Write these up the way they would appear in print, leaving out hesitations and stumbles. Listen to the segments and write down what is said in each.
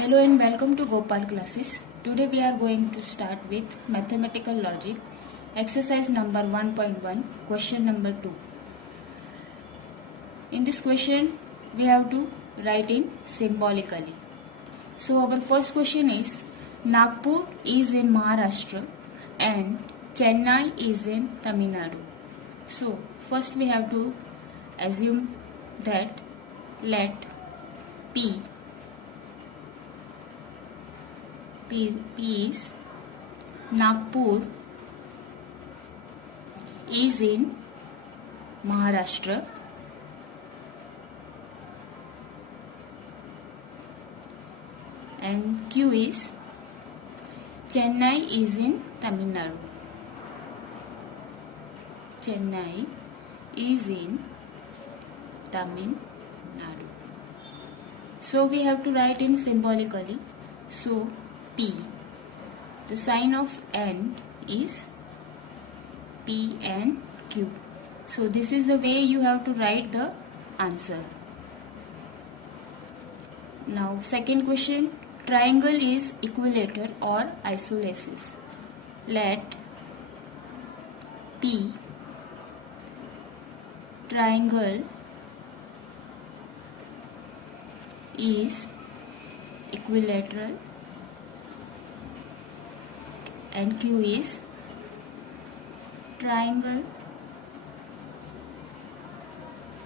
Hello and welcome to Gopal classes. Today we are going to start with mathematical logic, exercise number 1.1, question number 2. In this question, we have to write in symbolically. So our first question is, Nagpur is in Maharashtra and Chennai is in Tamil Nadu. So first we have to assume that let P is Nagpur is in Maharashtra and Q is Chennai is in Tamil Nadu. Chennai is in Tamil Nadu. So we have to write in symbolically. So P, the sign of N is P and Q. So this is the way you have to write the answer. Now second question, triangle is equilateral or isosceles. Let P triangle is equilateral and Q is triangle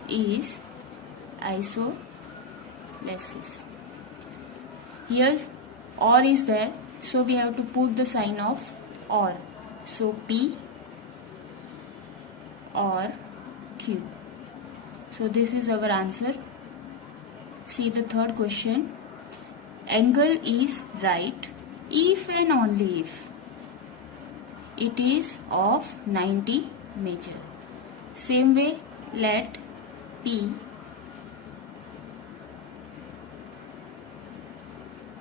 is isosceles. Here OR is there, so we have to put the sign of OR. So P or Q. So this is our answer. See the third question. Angle is right if and only if it is of 90 measure. Same way, let P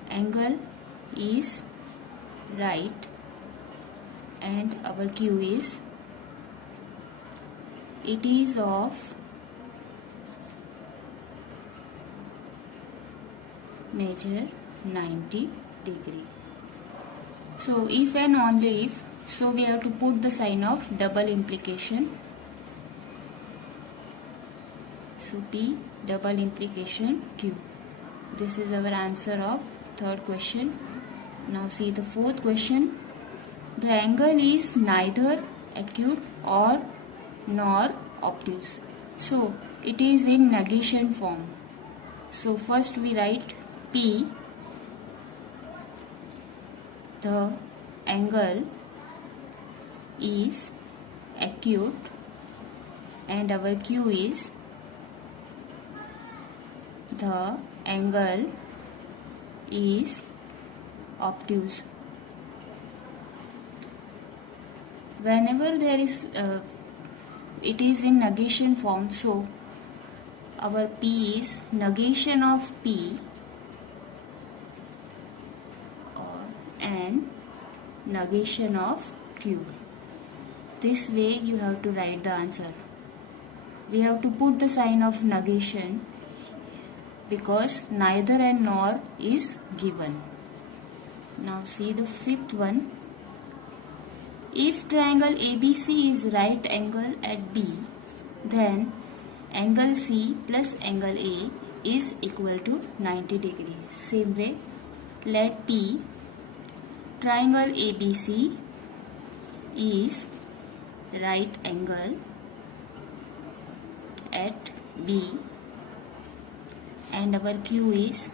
angle is right and our Q is it is of measure 90 degree. So if and only if, so we have to put the sign of double implication. So P double implication Q. This is our answer of third question. Now see the fourth question. The angle is neither acute or nor obtuse. So it is in negation form. So first we write P, the angle is acute and our Q is the angle is obtuse. Whenever there is it is in negation form, so our P is negation of P and negation of Q. This way you have to write the answer. We have to put the sign of negation because neither and nor is given. Now see the fifth one. If triangle ABC is right angle at B, then angle C plus angle A is equal to 90 degree. Same way, let P triangle ABC is right angle at B and our Q is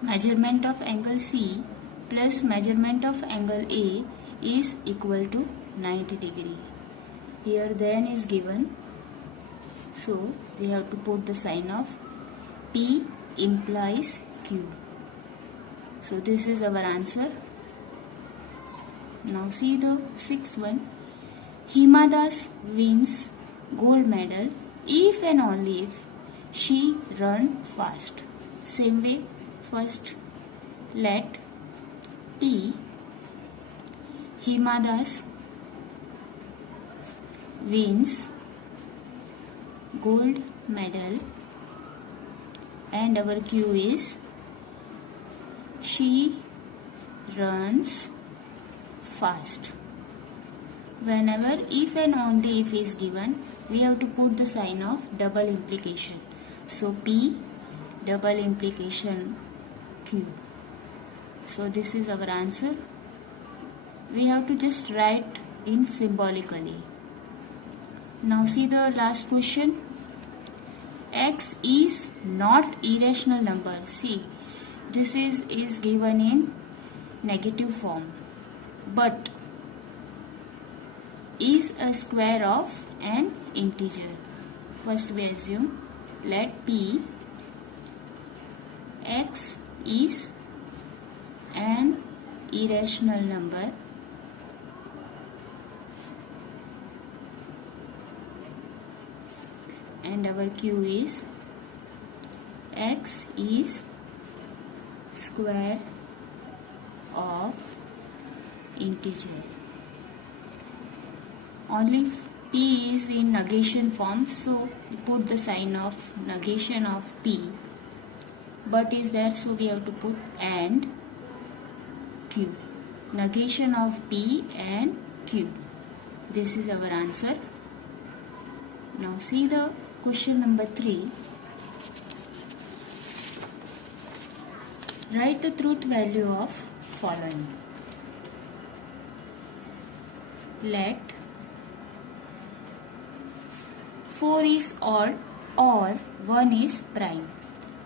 measurement of angle C plus measurement of angle A is equal to 90 degree. Here then is given, so we have to put the sign of P implies Q. So this is our answer. Now see the sixth one. Hima Das wins gold medal if and only if she run fast. Same way, first let P Hima Das wins gold medal and our Q is She runs fast. Whenever if and only if is given, we have to put the sign of double implication. So P double implication Q. So this is our answer. We have to just write in symbolically. Now see the last question. X is not irrational number. See, this is given in negative form, but is a square of an integer. First we assume, let P X is an irrational number and our Q is X is square of integer. Only P is in negation form, so we put the sign of negation of P, but is there, so we have to put and Q. Negation of P and Q. This is our answer. Now see the question number 3. Write the truth value of following. Let 4 is odd or 1 is prime.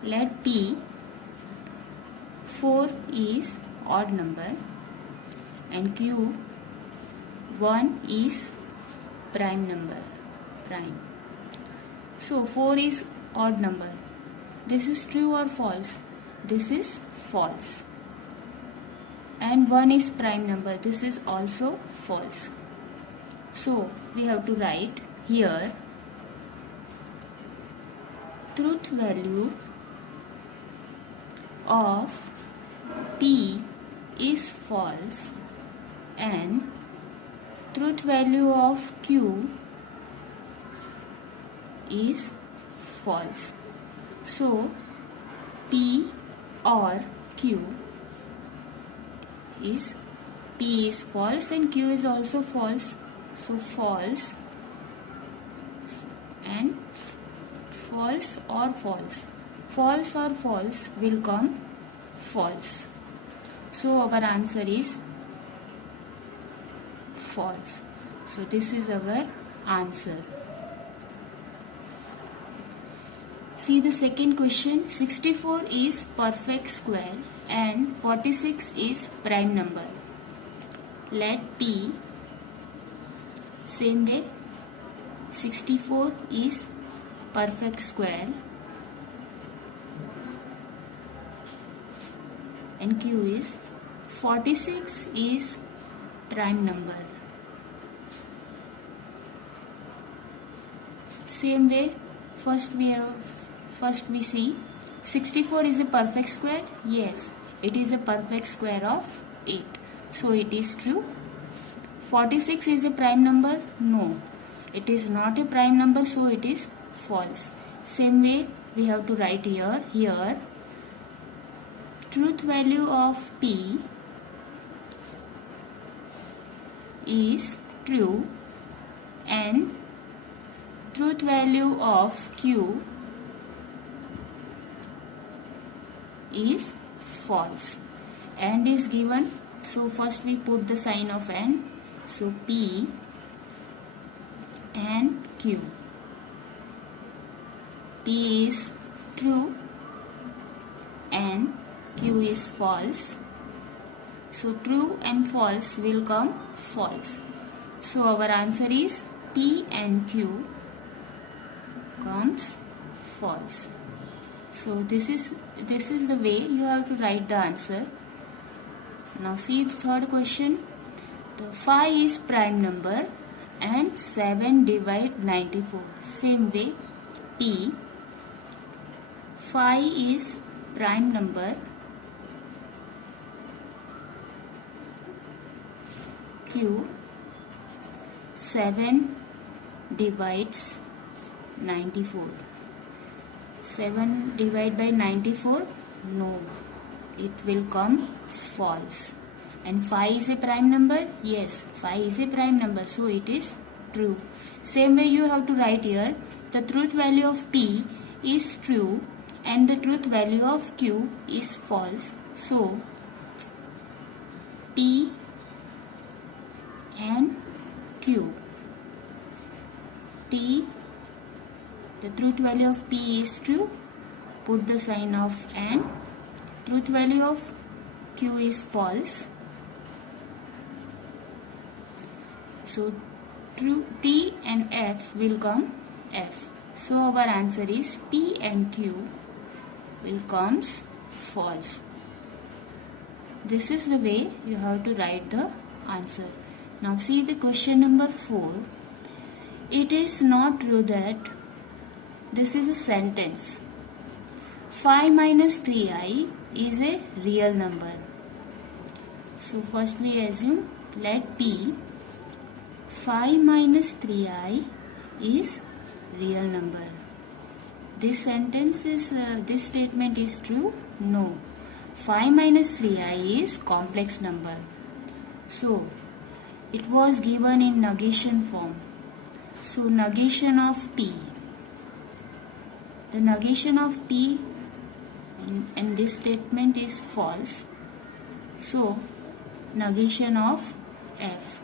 Let P 4 is odd number and Q 1 is prime number. Prime. So 4 is odd number. This is true or false? This is false. And 1 is prime number. This is also false. So we have to write here truth value of P is false and truth value of Q is false. So P or Q is P is false and Q is also false. So false and false or false. False or false will come false. So our answer is false. So this is our answer. See the second question. 64 is perfect square and 46 is prime number. Let P, same way, 64 is perfect square and Q is 46 is prime number. Same way, first we see 64 is a perfect square. Yes, it is a perfect square of 8. So it is true. 46 is a prime number. No, it is not a prime number. So it is false. Same way we have to write here truth value of P is true and truth value of Q is false. And is given, so first we put the sign of and, so P and Q. P is true and Q is false. So true and false will come false. So our answer is P and Q comes false. So this is the way you have to write the answer. Now see the third question. The 5 is prime number and 7 divide 94. Same way, P 5 is prime number, Q 7 divides 94. 7 divided by 94? No. it will come false. And 5 is a prime number? Yes, 5 is a prime number, so it is true. Same way you have to write here, the truth value of P is true and the truth value of Q is false. So, P and Q. T, the truth value of P is true, put the sign of and. Truth value of Q is false. So, T and F will come F. So, our answer is P and Q will comes false. This is the way you have to write the answer. Now, see the question number 4. It is not true that this is a sentence. 5 minus 3i is a real number. So first we assume let P 5 minus 3i is real number. This sentence is this statement is true? No. 5 minus 3i is complex number. So it was given in negation form. So negation of P. The negation of P in this statement is false. So negation of F.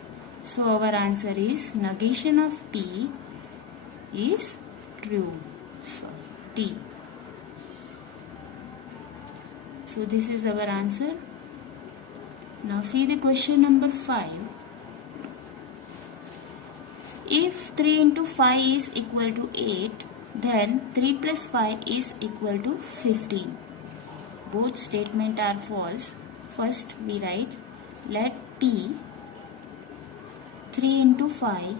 So our answer is negation of P is true. Sorry, T. So this is our answer. Now see the question number 5. If 3 into 5 is equal to 8, then 3 plus 5 is equal to 15. Both statements are false. First we write let P 3 into 5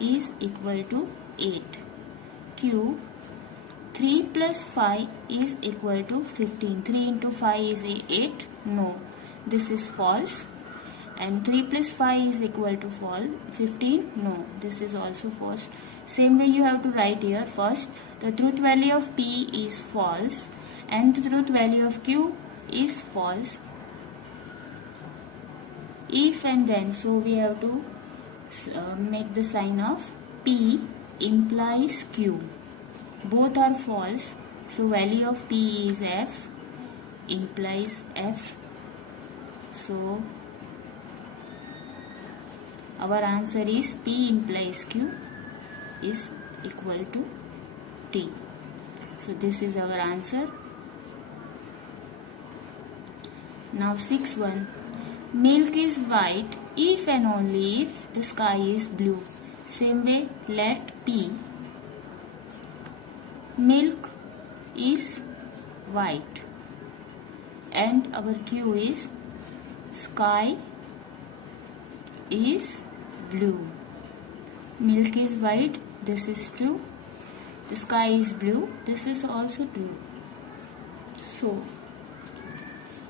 is equal to 8. Q 3 plus 5 is equal to 15. 3 into 5 is 8. No, this is false. And 3 plus 5 is equal to 15. No, this is also false. Same way you have to write here. First, the truth value of P is false and the truth value of Q is false. If and then, so we have to make the sign of P implies Q. Both are false. So value of P is F implies F. So our answer is P implies Q is equal to T. So this is our answer. Now 6.1. Milk is white if and only if the sky is blue. Same way, let P. Milk is white and our Q is sky is blue. Milk is white, this is true. The sky is blue, this is also true. So,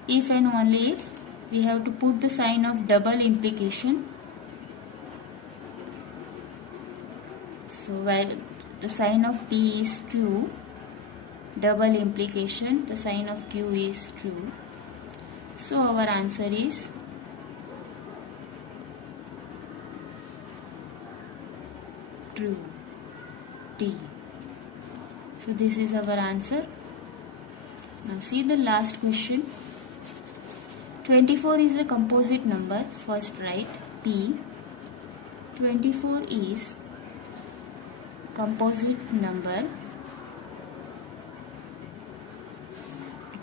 if and only if, we have to put the sign of double implication. So, while the sign of P is true, double implication, the sign of Q is true. So, our answer is true, T. So this is our answer. Now see the last question. 24 is a composite number. First write P. 24 is composite number.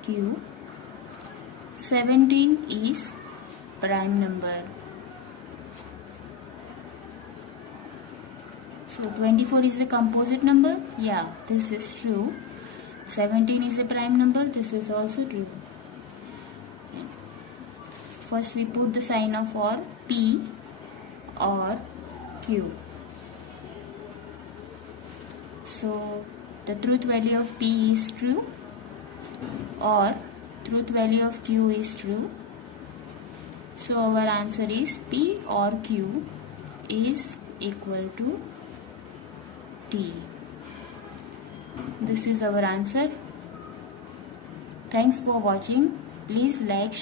Q. 17 is prime number. So 24 is a composite number? Yeah, this is true. 17 is a prime number? This is also true. First we put the sign of or P or Q. So the truth value of P is true or truth value of Q is true. So our answer is P or Q is equal to T. This is our answer. Thanks for watching. Please like,